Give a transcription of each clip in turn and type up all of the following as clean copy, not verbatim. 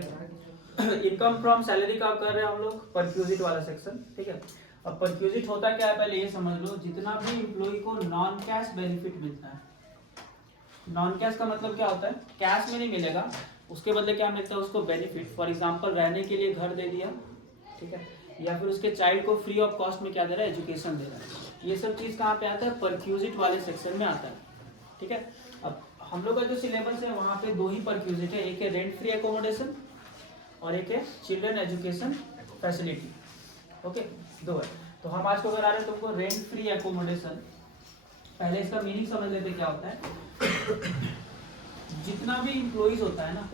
Income from salary का कर रहे हैं हम लोग परक्यूजिट वाला सेक्शन, ठीक है। अब परक्यूजिट होता क्या है पहले ये समझ लो, जितना भी एम्प्लॉय को नॉन कैश बेनिफिट मिलता है। नॉन कैश का मतलब क्या होता है, कैश में नहीं मिलेगा, उसके बदले क्या मिलता है उसको बेनिफिट। फॉर एग्जांपल रहने के लिए घर दे दिया, ठीक है, या फिर उसके चाइल्ड को फ्री ऑफ कॉस्ट में क्या दे रहा है, एजुकेशन दे रहा है। ये सब चीज़ कहाँ पे आता है, परक्यूजिट वाले सेक्शन में आता है, ठीक है। अब हम लोग का जो सिलेबस है वहाँ पे दो ही परक्यूजिट है, एक है रेंट फ्री एकोमोडेशन और एक है चिल्ड्रन एजुकेशन फैसिलिटी, ओके, दो है। तो हम आज को करा रहे हैं तुमको रेंट फ्री एकोमोडेशन। पहले इसका मीनिंग समझ लेते क्या होता है। जितना भी इम्प्लॉइज होता है ना,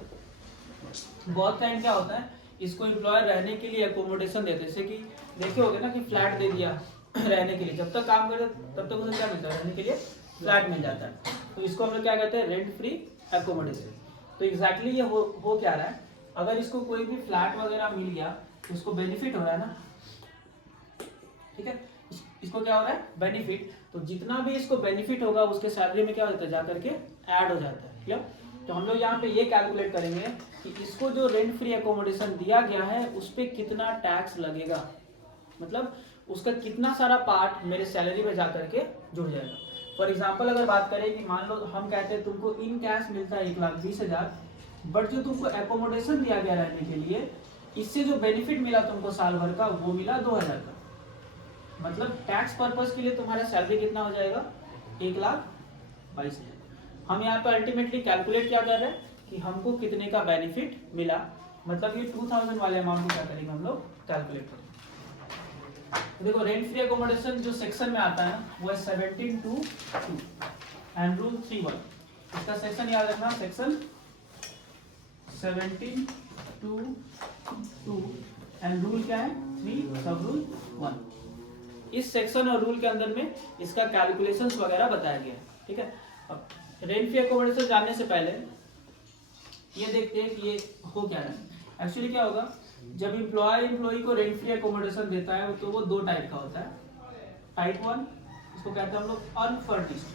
बहुत टाइम क्या होता है, इसको एम्प्लॉयर रहने के लिए एकोमोडेशन देते हैं। जैसे कि देखे होगे ना कि फ्लैट दे दिया रहने के लिए, जब तक काम करते तब तक उसे क्या मिलता है, रहने के लिए फ्लैट मिल जाता है। तो इसको हम लोग क्या कहते हैं, रेंट फ्री एकोमोडेशन। तो एग्जैक्टली ये हो क्या रहा है, अगर इसको कोई भी फ्लैट वगैरह मिल गया तो उसको बेनिफिट हो रहा है ना, ठीक है, इसको क्या हो रहा है, बेनिफिट। तो जितना भी इसको बेनिफिट होगा उसके सैलरी में क्या होता है, जाकर के ऐड हो जाता है, क्लियर। तो हम लोग यहाँ पे ये कैलकुलेट करेंगे कि इसको जो रेंट फ्री एकोमोडेशन दिया गया है उस पर कितना टैक्स लगेगा, मतलब उसका कितना सारा पार्ट मेरे सैलरी में जाकर के जुड़ जाएगा। फॉर एग्जाम्पल अगर बात करें कि मान लो हम कहते हैं तुमको इन कैश मिलता है 1,20,000, बट जो तुमको एकोमोडेशन दिया गया रहने के लिए, इससे जो बेनिफिट मिला तुमको साल भर का वो मिला 2,000 का। मतलब टैक्स पर्पस के लिए तुम्हारा सैलरी कितना हो जाएगा, 1,22,000। हम यहाँ पे अल्टीमेटली कैलकुलेट क्या कर रहे हैं कि हमको कितने का बेनिफिट मिला, मतलब ये 2,000 वाले अमाउंट को क्या करेंगे हम लोग, कैलकुलेट करेंगे। तो देखो रेंट फ्री एकोमोडेशन जो सेक्शन में आता है वो है 17(2) एंड रूल 3(1). इसका सेक्शन याद रखना, सेक्शन 17(2) एंड रूल क्या है 3 सब रूल 1। इस सेक्शन और रूल के अंदर में इसका कैलकुलेशंस वगैरह बताया गया है, ठीक है। अब रेंट फ्री एकोमोडेशन जानने से पहले ये देखते हैं कि ये हो क्या रहा है। एक्चुअली क्या होगा, जब एम्प्लॉय को रेंट फ्री एकोमोडेशन देता है तो वो दो टाइप का होता है। टाइप 1 इसको कहते हैं हम लोग अनफर्निश्ड,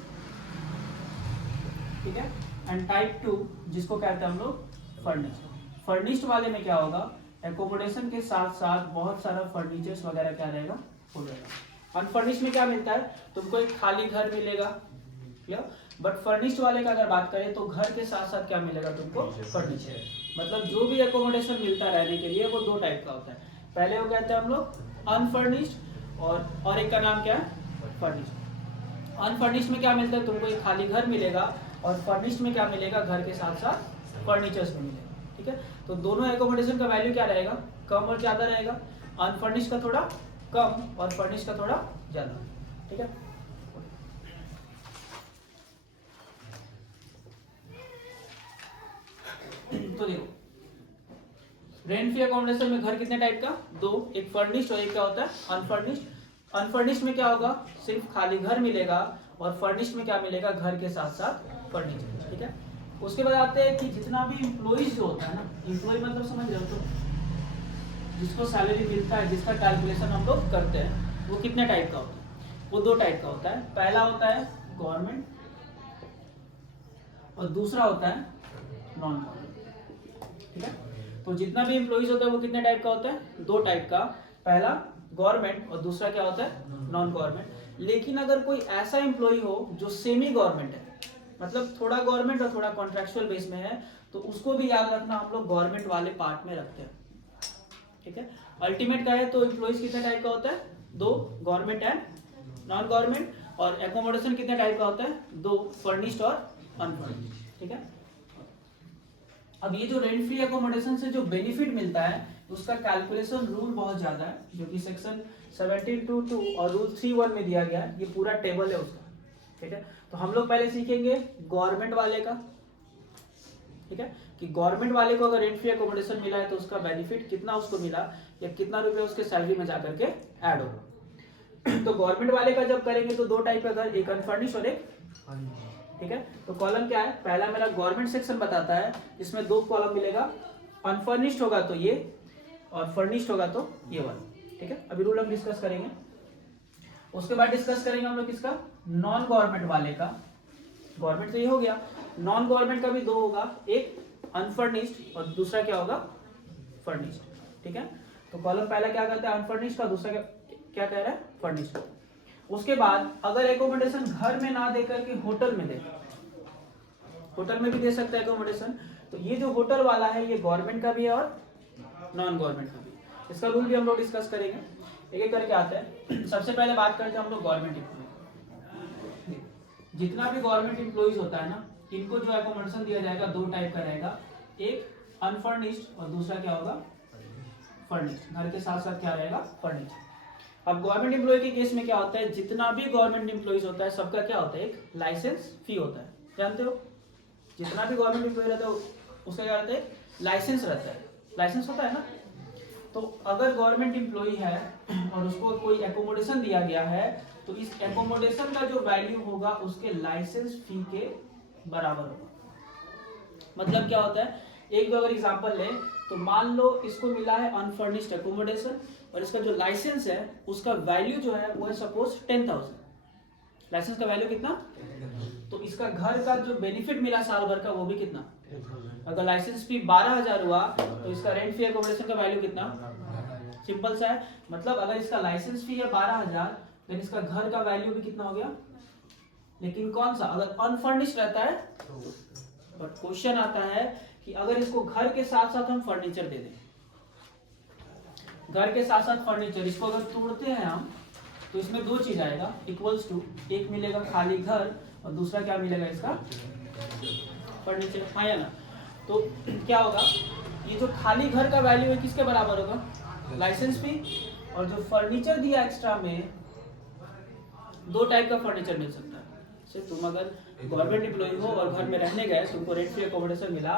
ठीक है, एंड टाइप 2 जिसको कहते हैं हम लोग फर्निश्ड। फर्निश्ड वाले में क्या होगा, एकोमोडेशन के साथ साथ बहुत सारा फर्नीचर्स वगैरह क्या रहेगा, हो जाएगा। अनफर्निश्ड में क्या मिलता है, तुमको एक खाली घर मिलेगा, बट फर्निश्ड वाले का अगर बात करें तो घर के साथ साथ क्या मिलेगा तुमको, फर्नीचर। मतलब जो भी एकोमोडेशन मिलता है रहने के लिए वो दो टाइप का होता है। पहले वो कहते हैं हम लोग अनफर्निश्ड और एक का नाम क्या है, फर्निश्ड। अनफर्निश्ड में क्या मिलता है, तुमको एक खाली घर मिलेगा, और फर्निश्ड में क्या मिलेगा, घर के साथ साथ फर्नीचर्स भी मिलेगा, ठीक है। तो दोनों एकोमोडेशन का वैल्यू क्या रहेगा, कम और ज्यादा रहेगा। अनफर्निश्ड का थोड़ा कम और फर्निश्ड का थोड़ा ज्यादा, ठीक है। तो देखो रेंट फ्री एकोमोडेशन में घर कितने टाइप का, दो, एक फर्निश्ड और एक क्या होता है अनफर्निश्ड। अनफर्निश्ड में क्या होगा, सिर्फ खाली घर मिलेगा, और फर्निश्ड में क्या मिलेगा, घर के साथ साथ फर्नीचर, ठीक है। उसके बाद आते हैं कि जितना भी इम्प्लॉइज जो होता है ना, इम्प्लॉय मतलब समझ रहे हो तो जिसको सैलरी मिलता है, जिसका कैलकुलेशन हम लोग करते हैं, वो कितने टाइप का होता है, वो दो टाइप का होता है। पहला होता है गवर्नमेंट और दूसरा होता है नॉन गवर्नमेंट, ठीक है। तो जितना भी एम्प्लॉइज होता है वो कितने टाइप का होता है, दो टाइप का। पहला गवर्नमेंट और दूसरा क्या होता है, नॉन गवर्नमेंट। लेकिन अगर कोई ऐसा एम्प्लॉय हो जो सेमी गवर्नमेंट है, मतलब थोड़ा गवर्नमेंट और थोड़ा कॉन्ट्रेक्चुअल बेस में है, तो उसको भी याद रखना हम लोग गवर्नमेंट वाले पार्ट में रखते हैं, ठीक है। अल्टीमेट का है तो एम्प्लॉइज कितने टाइप का होता है, दो, गवर्नमेंट एंड नॉन गवर्नमेंट। और एकोमोडेशन कितने टाइप का होता है, दो, फर्निश्ड और अनफर्निश्ड, ठीक है। अब ये जो रेंट फ्री एकोमोडेशन से जो बेनिफिट मिलता है उसका कैलकुलेशन रूल बहुत ज्यादा है, जो कि सेक्शन 17(2) और रूल 3(1) में दिया गया है। ये पूरा टेबल है उसका, ठीक है। तो हम लोग पहले सीखेंगे गवर्नमेंट वाले का, ठीक है, कि गवर्नमेंट वाले को अगर रेंट फ्री एकोमोडेशन मिला है तो उसका बेनिफिट कितना उसको मिला, या कितना रुपए उसके सैलरी में जाकर के ऐड होगा। तो गवर्नमेंट वाले का जब करेंगे तो दो टाइप का घर, एक अनफर्निश्ड और एक, ठीक है। तो कॉलम क्या है, पहला मेरा गवर्नमेंट सेक्शन बताता है, इसमें दो कॉलम मिलेगा, अनफर्निश्ड होगा तो ये, और फर्निश्ड होगा तो ये वाला, ठीक है। अभी रूल हम डिस्कस करेंगे। उसके बाद डिस्कस करेंगे हम लोग किसका, नॉन गवर्नमेंट वाले का। गवर्नमेंट तो ये हो गया, नॉन गवर्नमेंट का भी दो होगा, एक अनफर्निश्ड और दूसरा क्या होगा, फर्निश्ड। ठीक है, तो कॉलम पहला क्या कहता है अनफर्निश्ड का, दूसरा क्या कह रहा है फर्निश्ड। उसके बाद अगर एकोमोडेशन घर में ना दे करके होटल में दे, होटल में भी दे सकता है एकोमोडेशन, तो ये जो होटल वाला है ये गवर्नमेंट का भी है और नॉन गवर्नमेंट का भी। इसका रूल भी हम लोग डिस्कस करेंगे, एक एक करके आते हैं। सबसे पहले बात करते हैं हम लोग गवर्नमेंट एम्प्लॉय। जितना भी गवर्नमेंट एम्प्लॉइज होता है ना, इनको जो एकोमोडेशन दिया जाएगा दो टाइप का रहेगा, एक अनफर्निश्ड और दूसरा क्या होगा फर्निश्ड। घर के साथ साथ क्या रहेगा फर्निश्ड। अब गवर्नमेंट एम्प्लॉय के केस में क्या होता है, जितना भी गवर्नमेंट एम्प्लॉइज होता है सबका क्या होता है एक लाइसेंस फी होता है, जानते हो। जितना भी गवर्नमेंट एम्प्लॉय रहता है उसका क्या रहता है लाइसेंस रहता है, लाइसेंस होता है ना। तो अगर गवर्नमेंट एम्प्लॉय है और उसको कोई एकोमोडेशन दिया गया है तो इस एकोमोडेशन का जो वैल्यू होगा उसके लाइसेंस फी के बराबर होगा। मतलब क्या होता है, एक दो अगर एग्जांपल ले तो मान लो इसको मिला है अनफर्निश्ड एकोमोडेशन और इसका जो लाइसेंस है उसका वैल्यू जो है वो है सपोज 10,000। लाइसेंस का वैल्यू कितना, तो इसका घर का जो बेनिफिट मिला साल भर का वो भी कितना। अगर लाइसेंस फी 12,000 हुआ तो इसका रेंट फी एकोमोडेशन का वैल्यू कितना, सिंपल सा है। मतलब अगर इसका लाइसेंस फी है 12,000 देन इसका घर का वैल्यू भी कितना हो गया। लेकिन कौन सा, अगर अनफर्निश्ड रहता है। बट क्वेश्चन आता है कि अगर इसको घर के साथ साथ हम फर्नीचर दे दें, घर के साथ साथ फर्नीचर, इसको अगर तोड़ते हैं हम तो इसमें दो चीज आएगा इक्वल्स टू, एक मिलेगा खाली घर और दूसरा क्या मिलेगा इसका फर्नीचर, हाँ या ना। तो क्या होगा, ये जो खाली घर का वैल्यू है किसके बराबर होगा लाइसेंस फी, और जो फर्नीचर दिया एक्स्ट्रा में दो टाइप का फर्नीचर मिल सकता है। जैसे तुम अगर गवर्नमेंट एम्प्लॉय हो और घर में रहने गए, तुमको रेंट फ्री एकोमोडेशन मिला,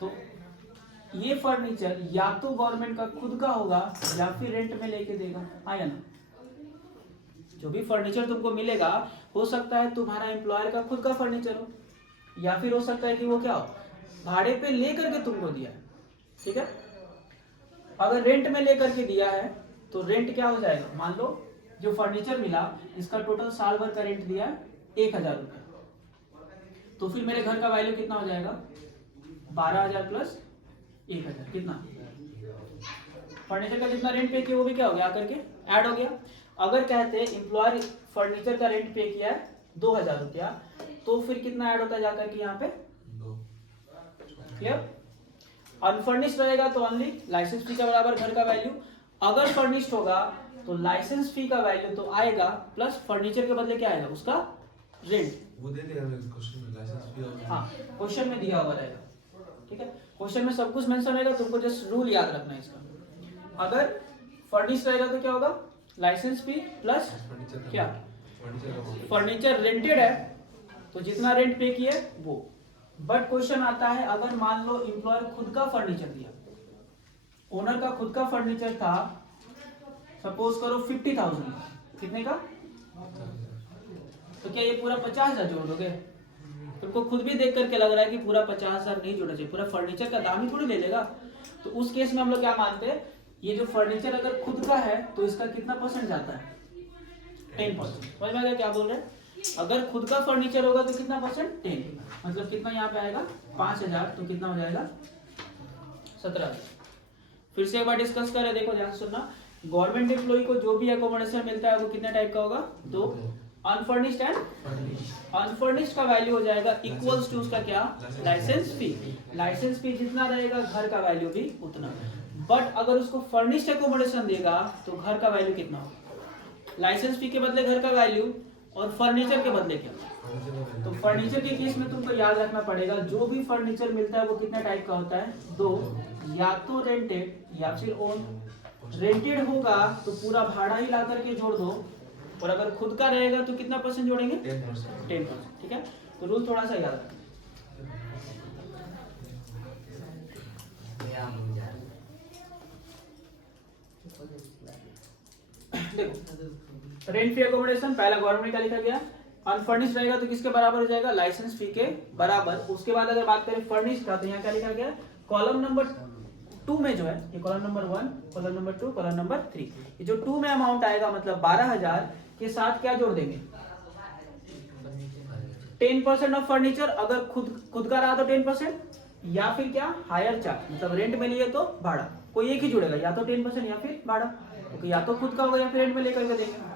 तो ये फर्नीचर या तो गवर्नमेंट का खुद का होगा या फिर रेंट में लेके देगा, हाँ या ना। जो भी फर्नीचर तुमको मिलेगा हो सकता है तुम्हारा एम्प्लॉयर का खुद का फर्नीचर हो या फिर हो सकता है कि वो क्या हो भाड़े पे लेकर के तुमको दिया है। ठीक है, अगर रेंट में लेकर के दिया है तो रेंट क्या हो जाएगा, मान लो जो फर्नीचर मिला इसका टोटल साल भर का रेंट दिया 1,000 रुपये, तो फिर मेरे घर का वैल्यू कितना हो जाएगा 12,000 प्लस 1,000 कितना, फर्नीचर का जितना रेंट पे किया वो भी क्या हो गया आकर के ऐड हो गया। अगर कहते हैं एम्प्लॉयर फर्नीचर का रेंट पे किया है 2,000 रुपया, तो फिर कितना ऐड होता है जाकर के यहाँ पे 2। क्लियर। अनफर्निश्ड रहेगा तो ओनली लाइसेंस फी का बराबर घर का वैल्यू, अगर फर्निश्ड होगा तो लाइसेंस फी का वैल्यू तो आएगा प्लस फर्नीचर के बदले क्या आएगा उसका रेंट, वो दे दिया क्वेश्चन में लाइसेंस फी और हाँ क्वेश्चन में दिया हुआ रहेगा। ठीक है, क्वेश्चन में सब कुछ मेंशन रहेगा, तुमको जस्ट रूल याद रखना है इसका। अगर फर्निश्ड रहेगा तो क्या होगा लाइसेंस फी प्लस क्या फर्नीचर रेंटेड है तो जितना रेंट पे किया वो। बट क्वेश्चन आता है अगर मान लो एम्प्लॉयर खुद का फर्नीचर दिया, ओनर का खुद का फर्नीचर था सपोज करो 50,000, कितने का, तो क्या ये पूरा 50,000 जोड़ दोगे। तुमको खुद भी देख करके लग रहा है कि पूरा 50,000 नहीं जोड़ना चाहिए, पूरा फर्नीचर का दाम ही थोड़ी ले लेगा। तो उस केस में हम लोग क्या मानते हैं, ये जो फर्नीचर अगर खुद का है तो इसका कितना परसेंट जाता है 10%। समझ में आ गया क्या बोल रहे हैं, अगर खुद का फर्नीचर होगा तो कितना परसेंट 10, मतलब कितना यहाँ पे आएगा 5,000, तो कितना हो जाएगा 17,000। फिर से एक बार डिस्कस करें, देखो ध्यान से सुनना। गवर्नमेंट एम्प्लॉय को जो भी एकोमोडेशन मिलता है वो कितने टाइप का होगा, दो, अनफर्निश्ड एंड अनफर्निश्ड का वैल्यू हो जाएगा इक्वल्स टू उसका क्या लाइसेंस फी। लाइसेंस फी जितना रहेगा घर का वैल्यू भी उतना। बट अगर उसको फर्निश्ड एकोमोडेशन देगा तो घर का वैल्यू कितना होगा, लाइसेंस फी के बदले घर का वैल्यू और फर्नीचर के बदले क्या। तो फर्नीचर के केस में तुमको याद रखना पड़ेगा जो भी फर्नीचर मिलता है वो कितना टाइप का होता है, दो, या तो रेंटेड या फिर ओन। रेंटेड होगा तो पूरा भाड़ा ही ला करके जोड़ दो, और अगर खुद का रहेगा तो कितना परसेंट जोड़ेंगे 10%। ठीक है, तो रूल थोड़ा सा याद रखना। देखो रेंट फ्री एकोमोडेशन पहला गवर्नमेंट का लिखा गया, अनफर्निश्ड रहेगा तो किसके बराबर हो जाएगा लाइसेंस फी के बराबर। उसके बाद अगर बात करें फर्निश्ड का तो यहाँ क्या लिखा गया, कॉलम नंबर 2 में जो है ये column number 1, column number 2, column number 3, ये जो 2 में अमाउंट आएगा मतलब 12,000 के साथ क्या जोड़ देंगे 10% ऑफ फर्नीचर, अगर खुद का रहा तो 10%, या फिर क्या हायर चार्ज मतलब रेंट में लिए तो भाड़ा। कोई एक ही जुड़ेगा, या तो 10% या फिर भाड़ा, क्योंकि या तो खुद का होगा या फिर रेंट में लेकर के देंगे।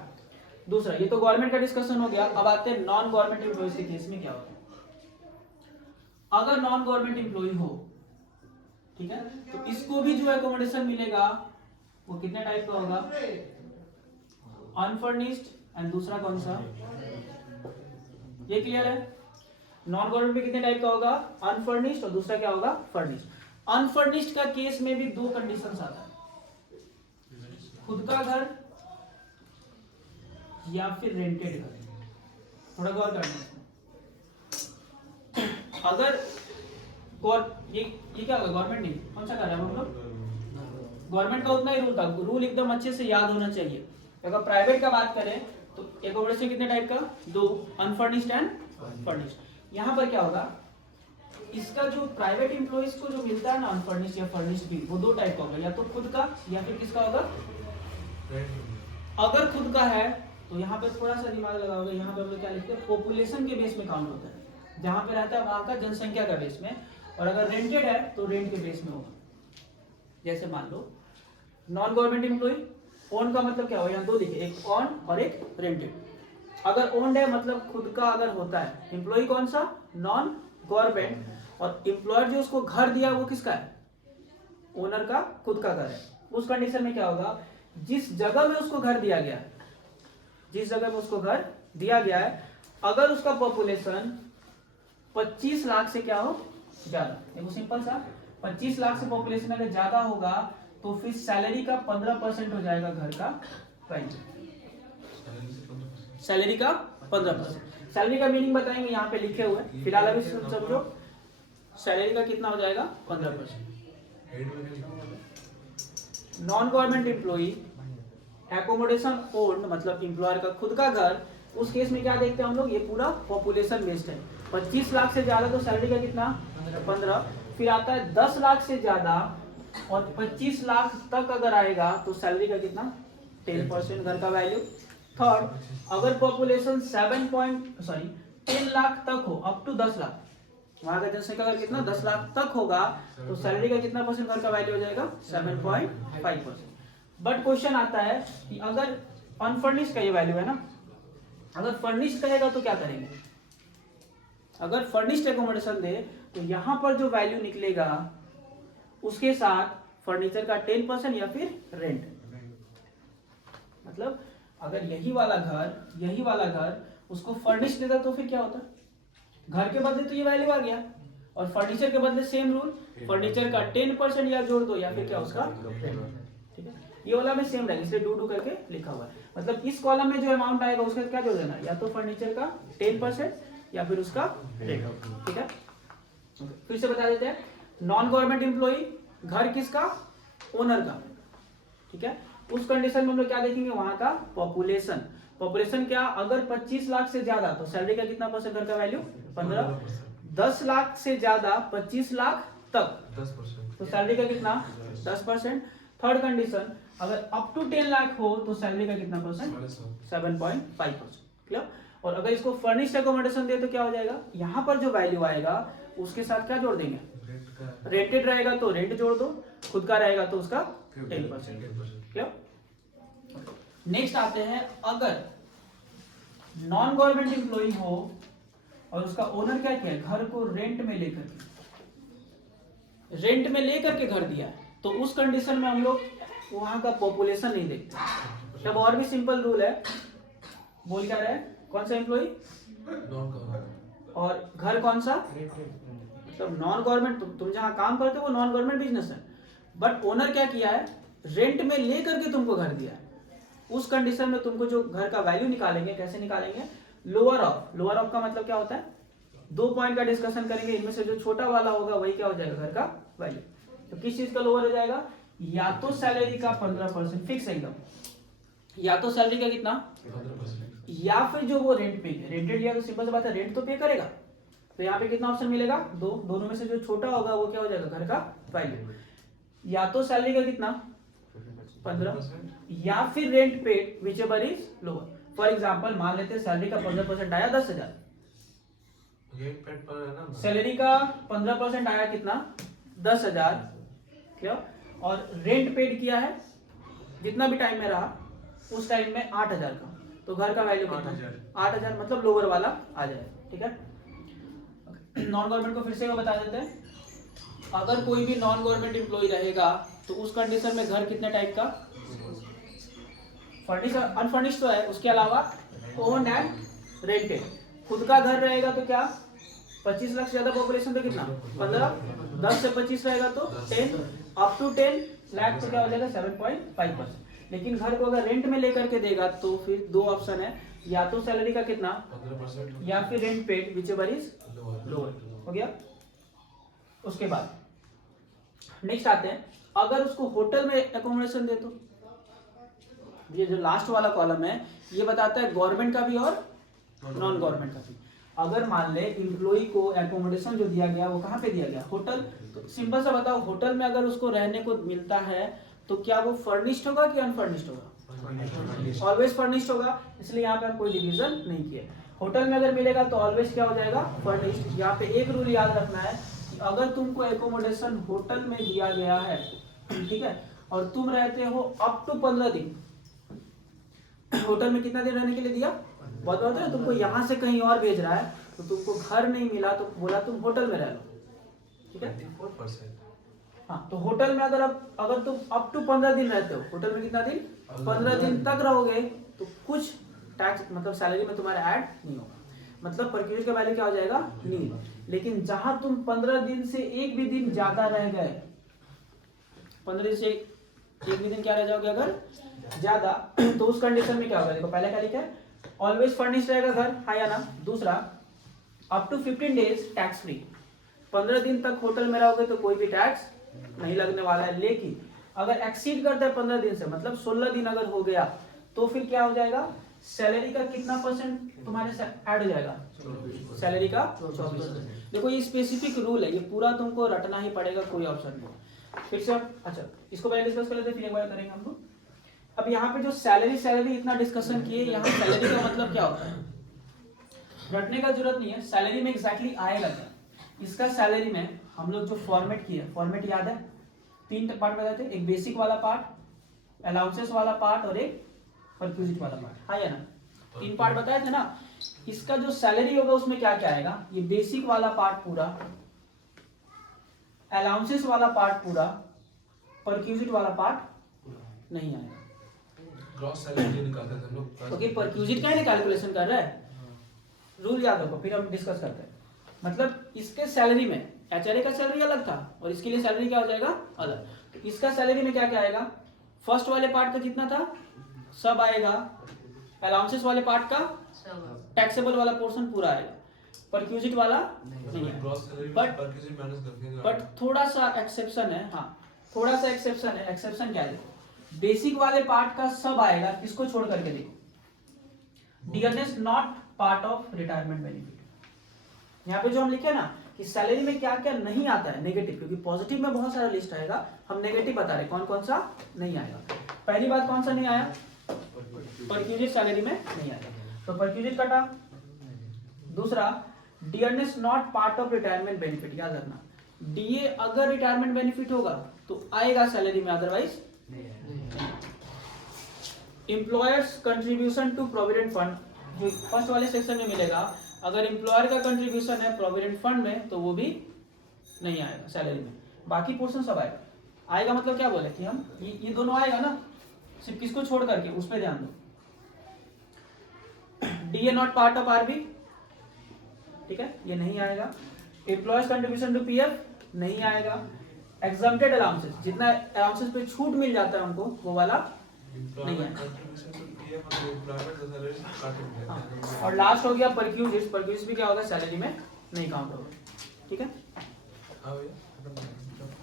दूसरा, ये तो गवर्नमेंट का डिस्कशन हो गया। अब आते हैं नॉन गवर्नमेंट एम्प्लॉइज के केस में क्या होता है। अगर नॉन गवर्नमेंट एम्प्लॉय हो, ठीक है, तो इसको भी जो एकोमोडेशन मिलेगा वो कितने टाइप का होगा, अनफर्निश्ड एंड दूसरा कौन सा, ये क्लियर है। नॉन गवर्नमेंट में कितने टाइप का होगा, अनफर्निश्ड और दूसरा क्या होगा, फर्निश्ड। अनफर्निश्ड का केस में भी दो कंडीशंस आता है, खुद का घर या फिर रेंटेड घर। थोड़ा गौर करना है। अगर ये क्या होगा, गवर्नमेंट नहीं, कौन सा कर रहे हैं हम लोग, गवर्नमेंट का उतना ही रूल था, रूल एकदम अच्छे से याद होना चाहिए। अगर प्राइवेट का बात करें तो एकोमोडेशन कितने टाइप का, दो, अनफर्निश्ड एंड फर्निश्ड। यहाँ पर क्या होगा, इसका जो प्राइवेट एम्प्लॉइज को जो मिलता है ना अनफर्निश्ड या फर्निश्ड भी, वो दो टाइप का होगा, या तो खुद का या फिर किसका होगा। अगर खुद का है तो यहाँ पे थोड़ा सा दिमाग लगाओगे, यहाँ पे हम लोग क्या लिखते हैं, पॉपुलेशन के बेस में काउंट होता है, जहाँ पे रहता है वहां का जनसंख्या का बेस में। और अगर रेंटेड है तो रेंट के बेस में होगा। जैसे मान लो नॉन गवर्नमेंट एम्प्लॉय, ओन का मतलब क्या हो, यहाँ दो दिखे, एक ऑन और एक रेंटेड। अगर ओन्ड है मतलब खुद का अगर होता है, एम्प्लॉय कौन सा, नॉन गवर्नमेंट, और एम्प्लॉयर जो उसको घर दिया वो किसका है, ओनर का खुद का घर है। उस कंडीशन में क्या होगा, जिस जगह में उसको घर दिया गया है, जिस जगह में उसको घर दिया गया है, अगर उसका पॉपुलेशन 25 लाख से क्या हो ज्यादा, देखो सिंपल सा, 25 लाख से पॉपुलेशन अगर ज्यादा होगा तो फिर सैलरी का 15% हो जाएगा घर का वैल्यू, सैलरी का 15%। सैलरी का मीनिंग बताएंगे, यहाँ पे लिखे हुए, फिलहाल अभी समझो सैलरी का कितना हो जाएगा, 15%। Non government employee, accommodation owned मतलब एम्प्लॉयर का खुद का घर, उस केस में क्या देखते हैं हम लोग, ये पूरा पॉपुलेशन बेस्ड है। 25 लाख से ज्यादा तो सैलरी का कितना, 15, फिर आता है 10 लाख से ज्यादा और 25 लाख तक अगर आएगा तो सैलरी का कितना, 10% घर का वैल्यू। थर्ड, अगर पॉपुलेशन 10 लाख तक हो, अप टू 10 लाख, वहां का जनसंख्या अगर कितना 10 लाख तक होगा तो सैलरी का कितना परसेंट घर का वैल्यू हो जाएगा, 7.5%। बट क्वेश्चन आता है कि अगर अनफर्निश्ड का ये वैल्यू है ना, अगर फर्निश्ड कहेगा तो क्या करेंगे। अगर फर्निश्ड एकोमोडेशन दे तो यहां पर जो वैल्यू निकलेगा उसके साथ फर्नीचर का 10% या फिर रेंट। मतलब अगर यही वाला घर उसको फर्निश्ड देता तो फिर क्या होता, घर के बदले तो ये वैल्यू आ गया, और फर्नीचर के बदले सेम रूल, फर्नीचर का 10% या जोड़ दो या फिर क्या उसका रेंट। ठीक है, ये वाला में सेम रहेगा, इसलिए डू करके लिखा हुआ है। मतलब इस कॉलम में जो अमाउंट आएगा उसका क्या जोड़ देना, या तो फर्नीचर का 10% या फिर उसका रेंट। ठीक है, फिर से बता देते हैं, नॉन गवर्नमेंट एम्प्लॉई, घर किसका, ओनर का। ठीक है, उस कंडीशन में हम लोग क्या देखेंगे, वहां का पॉपुलेशन। पॉपुलेशन क्या, अगर 25 लाख से ज्यादा तो सैलरी का कितना परसेंट घर का वैल्यू, 15। 10 लाख से ज्यादा 25 लाख तक 10%, तो सैलरी का कितना, 10%। थर्ड कंडीशन, अगर अप टू 10 लाख हो तो सैलरी का कितना परसेंट, 7.5%। क्लियर। और अगर इसको फर्निश्ड एकोमोडेशन दे तो क्या हो जाएगा, यहाँ पर जो वैल्यू आएगा उसके साथ क्या जोड़ देंगे, रेंटेड रहेगा तो रेंट जोड़ दो, खुद का रहेगा तो उसका 10%। क्लियर। नेक्स्ट आते हैं, अगर नॉन गवर्नमेंट एम्प्लॉई हो और उसका ओनर क्या किया, घर को रेंट में लेकर के घर दिया है, तो उस कंडीशन में हम लोग वहां का पॉपुलेशन नहीं देखते। तब और भी सिंपल रूल है, बोल क्या रहे हैं, कौन सा एम्प्लॉई और घर कौन सा, मतलब नॉन गवर्नमेंट, तुम जहां काम करते हो वो नॉन गवर्नमेंट बिजनेस है, बट ओनर क्या किया है, रेंट में लेकर के तुमको घर दिया है। उस कंडीशन में तुमको जो घर का वैल्यू निकालेंगे, कैसे निकालेंगे, लोअर ऑफ का मतलब क्या होता है, 2 पॉइंट का डिस्कशन करेंगे, इनमें से जो छोटा वाला होगा वही क्या हो जाएगा, घर का वैल्यू। तो किस चीज का लोअर हो जाएगा, या तो सैलरी का 15% फिक्स एकदम, या तो सैलरी का कितना 15%, या फिर जो वो रेंट पे, रेंटेड लिया तो सिंपल सी बात है रेंट तो पे करेगा, तो यहाँ पे कितना ऑप्शन मिलेगा, दोनों में से जो छोटा होगा वो क्या हो जाएगा, घर का वैल्यू। या तो सैलरी का कितना 15% या फिर rent paid whichever is lower. For example मान लेते हैं सैलरी का 15% आया 10,000, सैलरी का 15% आया कितना 10,000, क्या, और रेंट पेड किया है जितना भी टाइम में रहा उस टाइम में 8,000 का, तो घर का वैल्यू कितना? 8,000 मतलब लोअर वाला आ जाए। ठीक है, नॉन गवर्नमेंट को फिर से बता देते हैं। अगर कोई भी नॉन गवर्नमेंट एम्प्लॉय रहेगा तो उस कंडीशन में घर कितने टाइप का? फर्निश अनफर्निश्ड तो है, उसके अलावा ओन एंड रेंटेड। खुद का घर रहेगा तो क्या 25 लाख से ज्यादा पॉपुलेशन पे कितना 15, 10 से 25 रहेगा तो 10, अप टू 10 लाख तो क्या हो जाएगा 7.5%। लेकिन घर को अगर रेंट में लेकर के देगा तो फिर दो ऑप्शन है, या तो सैलरी का कितना 15% या फिर rent paid whichever is lower. हो गया। उसके बाद नेक्स्ट आते हैं, अगर उसको होटल में एकोमोडेशन दे तो ये जो लास्ट वाला कॉलम है ये बताता है गवर्नमेंट का भी और नॉन गवर्नमेंट का भी। अगर मान ले एम्प्लॉय को एकोमोडेशन जो दिया गया वो कहाँ पे दिया गया? होटल। तो सिंपल सा बताओ, होटल में अगर उसको रहने को मिलता है तो क्या वो फर्निश्ड होगा कि अनफर्निश्ड होगा? ऑलवेज फर्निश्ड होगा, इसलिए यहाँ पे हम कोई डिवीजन नहीं किया। होटल में अगर मिलेगा तो ऑलवेज क्या हो जाएगा? फर्निश्ड। यहाँ पे एक रूल याद रखना है कि अगर तुमको एकोमोडेशन होटल में दिया गया है, ठीक है, और तुम रहते हो अप टू 15 दिन, होटल में कितना दिन रहने के लिए दिया? बहुत बात है, तुमको यहाँ से कहीं और भेज रहा है तो तुमको घर नहीं मिला तो बोला तुम होटल में रह लो। ठीक है, 24%। हाँ, तो होटल में अगर तुम अप टू 15 दिन रहते हो, होटल में कितना दिन? 15 दिन तक रहोगे तो कुछ टैक्स मतलब सैलरी में तुम्हारा ऐड नहीं होगा, मतलब परक्यूज का वैल्यू क्या हो जाएगा? नील। लेकिन जहां तुम 15 दिन से एक भी दिन ज्यादा रह गए, 15 दिन से एक भी दिन क्या रह जाओगे अगर ज्यादा, तो उस कंडीशन में क्या होगा? देखो पहले क्या लिखा है, ऑलवेज फर्निश्ड रहेगा घर, हाँ या ना? दूसरा, up to 15 days tax free, 15 दिन तक होटल में रहोगे तो कोई भी टैक्स नहीं लगने वाला है। लेकिन अगर एक्सीड करता है 15 दिन से, मतलब 16 दिन अगर हो गया तो फिर क्या हो जाएगा? सैलरी का कितना परसेंट तुम्हारे ऐड हो जाएगा? सैलरी का 24%। देखो ये स्पेसिफिक रूल है, ये पूरा तुमको रटना ही पड़ेगा, कोई ऑप्शन नहीं। फिर से अच्छा, इसको पहले डिस्कस कर लेते हैं फिर एक बार करेंगे हम लोग। अब यहाँ पे जो सैलरी इतना डिस्कशन किए, यहाँ सैलरी का मतलब क्या होता है रटने का जरूरत नहीं है। सैलरी में एग्जैक्टली आएगा क्या? इसका सैलरी में हम लोग जो फॉर्मेट किए, फॉर्मेट याद है? 3 पार्ट बताए थे, एक बेसिक वाला पार्ट, अलाउंसेस वाला पार्ट और एक परक्यूजिट वाला पार्ट, हाँ या ना? 3 पार्ट बताए थे ना। इसका जो सैलरी होगा उसमें क्या क्या आएगा? ये बेसिक वाला पार्ट पूरा, अलाउंसेस वाला पार्ट पूरा, परक्यूजिट वाला पार्ट नहीं आएगा। ग्रॉस सैलरी निकालते थे हम लोग। ओके, परक्यूजिट का ही कैलकुलेशन कर रहा है, रूल याद रखो फिर हम डिस्कस करते हैं। मतलब इसके सैलरी में एचआरए का सैलरी अलग था और इसके लिए सैलरी क्या हो जाएगा? अलग। तो इसका सैलरी में क्या क्या आएगा? फर्स्ट वाले पार्ट का कितना था? सब आएगा। अलाउंसेस वाले पार्ट का टैक्सेबल वाला पोर्शन पूरा आएगा, परक्यूजिट वाला नहीं है। Gross salary but perquisite minus करते हैं। बट थोड़ा सा एक्सेप्शन है, हाँ थोड़ा सा एक्सेप्शन है। एक्सेप्शन क्या है? बेसिक वाले पार्ट का सब आएगा, किसको छोड़ करके? देखो, dearness not part of retirement benefit. यहाँ पे जो हम लिखे ना कि सैलरी में क्या क्या नहीं आता है नेगेटिव, क्योंकि पॉजिटिव में बहुत सारा लिस्ट आएगा, हम नेगेटिव बता रहे कौन कौन सा नहीं आएगा। पहली बात कौन सा नहीं आया? परक्यूजिट सैलरी में नहीं आएगा, तो परक्यूजिट कटा। दूसरा, dearness not part of retirement benefit, याद रखना डीए अगर रिटायरमेंट बेनिफिट होगा तो आएगा सैलरी में, otherwise employer's contribution to provident fund, जो फर्स्ट वाले सेक्शन में मिलेगा, अगर एम्प्लॉयर का कंट्रीब्यूशन है प्रोविडेंट फंड में तो वो भी नहीं आएगा सैलरी में, बाकी पोर्शन सब आएगा। आएगा मतलब क्या बोले कि हम ये दोनों आएगा ना, सिर्फ किसको छोड़ करके उस पर ध्यान दो। DA not part of RB, ठीक है, ये नहीं आएगा। एम्प्लॉयर्स कंट्रीब्यूशन टू पीएफ नहीं आएगा। एग्जम्प्टेड अलाउंसेस, जितना अलाउंसेस पे छूट मिल जाता है हमको वो वाला नहीं है। और लास्ट हो गया परक्यूजिट। परक्यूजिट भी क्या होगा? सैलरी में नहीं काउंट होगा। ठीक है।